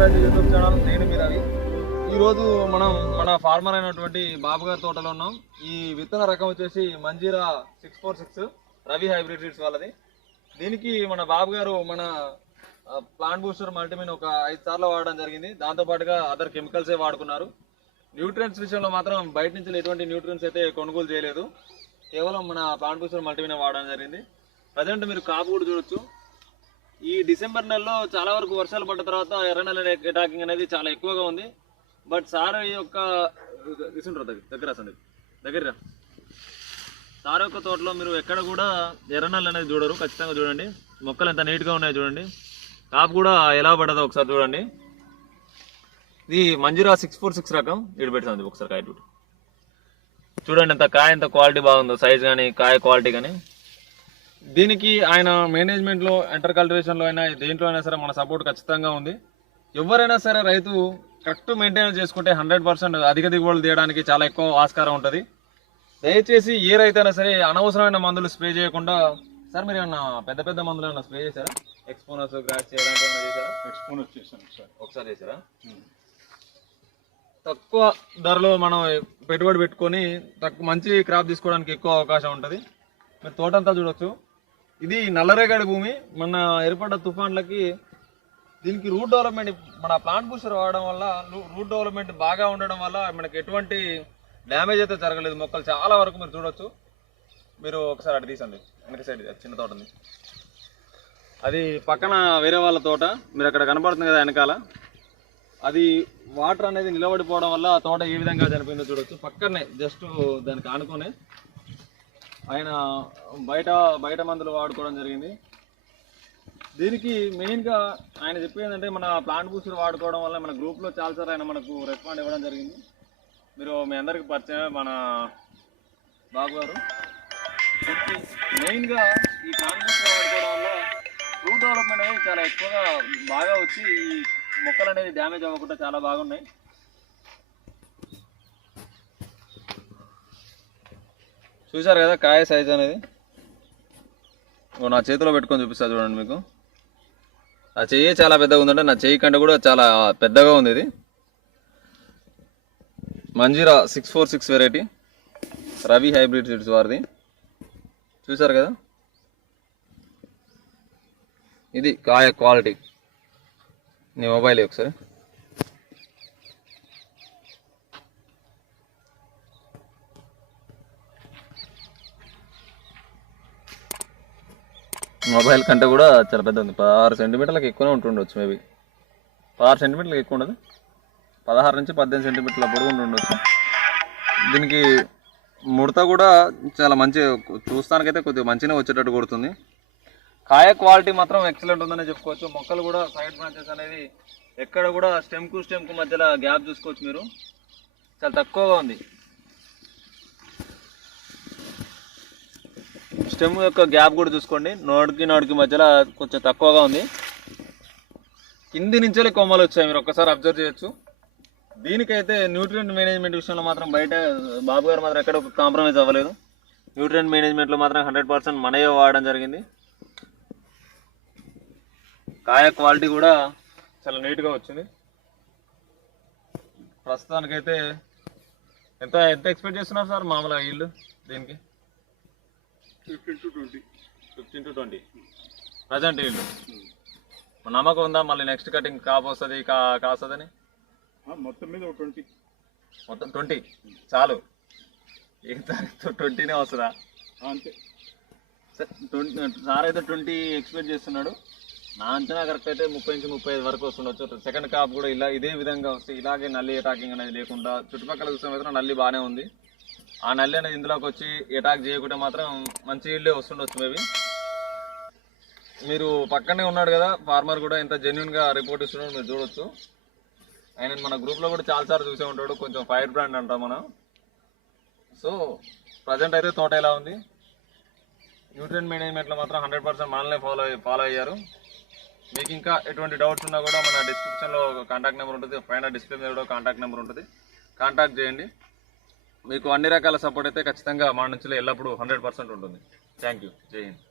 రైతు YouTube channel నేను మీ రవి. ఈరోజు మనం మన ఫార్మర్ అయినటువంటి బాబు గారి తోటలో ఉన్నాం. ఈ విత్తన రకం వచ్చేసి Manjira six four six Ravi hybrid seeds వాళ్ళది. దీనికి మన బాబు గారు మన ప్లాంట్ బూస్టర్ మల్టీమిన్ ఒక ఐదు సార్లు వాడడం జరిగింది. దాంతోపాటుగా అదర్ కెమికల్సే వాడుకున్నారు. న్యూట్రియన్స్ విషయంలో మాత్రం బయట నుంచి ఎటువంటి న్యూట్రియన్స్ అయితే కొనుగోలు చేయలేదు. కేవలం మన ప్లాంట్ బూస్టర్ మల్టీమిన్ వాడడం జరిగింది. ప్రజెంట్ మీరు కాపు కూడా చూడొచ్చు. ఈ డిసెంబర్ నెలలో చాలా వరకు వర్షాలు పడ్డ తర్వాత ఎర్ర నెల అటాకింగ్ అనేది చాలా ఎక్కువగా ఉంది. బట్ సార్ యొక్క తీసుంటారు దగ్గర దగ్గర అసలు దగ్గర సార్ యొక్క తోటలో మీరు ఎక్కడ కూడా ఎర్ర నెల అనేది చూడరు. ఖచ్చితంగా చూడండి. మొక్కలు ఎంత నీట్గా ఉన్నాయో చూడండి. కాపు కూడా ఎలా పడ్డదో ఒకసారి చూడండి. ఇది మంజీరా సిక్స్ ఫోర్ సిక్స్ రకం. ఇటు ఒకసారి కాయ చూడండి ఎంత కాయ ఎంత క్వాలిటీ బాగుందో. సైజ్ కానీ కాయ క్వాలిటీ కానీ. దీనికి ఆయన మేనేజ్మెంట్లో ఎంటర్ కల్టివేషన్లో అయినా దేంట్లో అయినా సరే మన సపోర్ట్ ఖచ్చితంగా ఉంది. ఎవరైనా సరే రైతు కరెక్ట్ మెయింటైన్ చేసుకుంటే హండ్రెడ్ పర్సెంట్ అధిక దిగుబడులు తీయడానికి చాలా ఎక్కువ ఆస్కారం ఉంటుంది. దయచేసి ఏ రైతు అయినా సరే అనవసరమైన మందులు స్ప్రే చేయకుండా సార్ మీరు ఏమన్నా పెద్ద పెద్ద మందులు ఏమన్నా స్ప్రే చేశారా? ఎక్స్పోనర్స్ గ్రాస్ చేయడానికి ఏమైనా చేశారా? ఎక్స్పోన్ వచ్చేసాను సార్. ఒకసారి చేశారా? తక్కువ ధరలో మనం పెట్టుబడి పెట్టుకొని తక్కువ మంచి క్రాప్ తీసుకోవడానికి ఎక్కువ అవకాశం ఉంటుంది. మీరు తోటంతా చూడొచ్చు. ఇది నల్లరేగడి భూమి. మన ఏర్పడ్డ తుఫాన్లకి దీనికి రూట్ డెవలప్మెంట్ మన ప్లాంట్ బూస్టర్ వాడడం వల్ల రూ- రూట్ డెవలప్మెంట్ బాగా ఉండడం వల్ల మనకి ఎటువంటి డ్యామేజ్ అయితే జరగలేదు. మొక్కలు చాలా వరకు మీరు చూడొచ్చు. మీరు ఒకసారి అటు తీసండి. వెనక సైడ్ చిన్న తోట ఉంది. అది పక్కన వేరే వాళ్ళ తోట. మీరు అక్కడ కనపడుతుంది కదా వెనకాల. అది వాటర్ అనేది నిలబడిపోవడం వల్ల ఆ తోట ఏ విధంగా చనిపోయిందో చూడొచ్చు. పక్కనే జస్ట్ దానికి ఆనుకొని ఆయన బయట బయట మందులు వాడుకోవడం జరిగింది. దీనికి మెయిన్గా ఆయన చెప్పేదంటే మన ప్లాంట్ బూస్టర్ వాడుకోవడం వల్ల మన గ్రూప్లో చాలాసార్లు ఆయన మనకు రెస్పాండ్ ఇవ్వడం జరిగింది. మీరు మీ అందరికి పరిచయం మన బాబు గారు. మెయిన్గా ఈ ప్లాంట్ బూస్టర్ వాడుకోవడం వల్ల రూట్ డెవలప్మెంట్ అనేది చాలా ఎక్కువగా బాగా వచ్చి ఈ మొక్కలు అనేది డ్యామేజ్ అవ్వకుండా చాలా బాగున్నాయి. చూశారు కదా కాయ సైజ్ అనేది? ఓ నా చేతిలో పెట్టుకొని చూపిస్తా చూడండి మీకు. ఆ చెయ్యి చాలా పెద్దగా ఉందంటే నా చెయ్యి కంటే కూడా చాలా పెద్దగా ఉంది ఇది. Manjira six four six variety Ravi hybrid seeds వారిది. చూశారు కదా? ఇది కాయ క్వాలిటీ నీ మొబైల్ ఒకసారి. మొబైల్ కంటే కూడా చాలా పెద్ద ఉంది పదహారు సెంటీమీటర్లకు ఎక్కువనే ఉంటుండొచ్చు మేబీ పదహారు సెంటీమీటర్లకు ఎక్కువ ఉండదు. పదహారు నుంచి పద్దెనిమిది సెంటీమీటర్ల పొడవు ఉండి దీనికి ముడత కూడా చాలా మంచి చూస్తానికైతే కొద్దిగా మంచిగా వచ్చేటట్టు కొడుతుంది. కాయ క్వాలిటీ మాత్రం ఎక్సలెంట్ ఉందని చెప్పుకోవచ్చు. మొక్కలు కూడా సైడ్ బ్రాంచెస్ అనేది ఎక్కడ కూడా స్టెమ్కు స్టెమ్కు మధ్యలో గ్యాప్ చూసుకోవచ్చు మీరు. చాలా తక్కువగా ఉంది. స్టెమ్ యొక్క గ్యాప్ కూడా చూసుకోండి. నోడికి నోడికి మధ్యలో కొంచెం తక్కువగా ఉంది. కింది నుంచే కొమ్మలు వచ్చాయి. మీరు ఒక్కసారి అబ్జర్వ్ చేయొచ్చు. దీనికైతే న్యూట్రియంట్ మేనేజ్మెంట్ విషయంలో మాత్రం బయట బాబు గారు మాత్రం ఎక్కడ కాంప్రమైజ్ అవ్వలేదు. న్యూట్రియంట్ మేనేజ్మెంట్లో మాత్రం హండ్రెడ్ పర్సెంట్ మనయో వాడడం జరిగింది. కాయ క్వాలిటీ కూడా చాలా నీట్గా వచ్చింది. ప్రస్తుతానికైతే ఎంత ఎంత ఎక్స్పెక్ట్ చేస్తున్నారు సార్ మామూలుగా ఇల్లు దీనికి? Fifteen to twenty fifteen to twenty present ఇల్లు నమ్మకం ఉందా? మళ్ళీ నెక్స్ట్ కటింగ్ కాపు వస్తుంది కా కాస్తుందని? మొత్తం మీద ఒక ట్వంటీ మొత్తం ట్వంటీ చాలు. ఏ తారీఖు ట్వంటీనే వస్తుందా? అంతే. సార్ ట్వంటీ సార్ అయితే ట్వంటీ ఎక్స్పెక్ట్ చేస్తున్నాడు. నా అంచనా కరెక్ట్ అయితే ముప్పై నుంచి ముప్పై ఐదు వరకు వస్తుండొచ్చు. సెకండ్ కాప్ కూడా ఇలా ఇదే విధంగా వస్తే ఇలాగే నల్లి అటాకింగ్ అనేది లేకుండా చుట్టుపక్కల మాత్రం నల్లి బాగానే ఉంది. ఆ నల్లి అనేది ఇందులోకి వచ్చి అటాక్ చేయకుంటే మాత్రం మంచి ఇళ్ళే వస్తుండొచ్చు మేబీ మీరు పక్కనే ఉన్నాడు కదా ఫార్మర్ కూడా ఇంత జెన్యున్గా రిపోర్ట్ ఇస్తున్నాడు మీరు చూడొచ్చు. ఆయన మన గ్రూప్లో కూడా చాలాసార్లు చూసే ఉంటాడు కొంచెం ఫైర్ బ్రాండ్ అంటాం మనం. సో ప్రజెంట్ అయితే తోట ఎలా ఉంది? న్యూట్రియన్ మేనేజ్మెంట్లో మాత్రం హండ్రెడ్ పర్సెంట్ మనల్ని ఫాలో ఫాలో అయ్యారు. మీకు ఇంకా ఎటువంటి డౌట్స్ ఉన్నా కూడా మన డిస్క్రిప్షన్లో కాంటాక్ట్ నెంబర్ ఉంటుంది పైన డిస్ప్లే మీద కూడా కాంటాక్ట్ నెంబర్ ఉంటుంది. కాంటాక్ట్ చేయండి. మీకు అన్ని రకాల సపోర్ట్ అయితే ఖచ్చితంగా మా నుంచి ఎల్లప్పుడూ హండ్రెడ్ పర్సెంట్ ఉంటుంది. థ్యాంక్ యూ జై హింద్.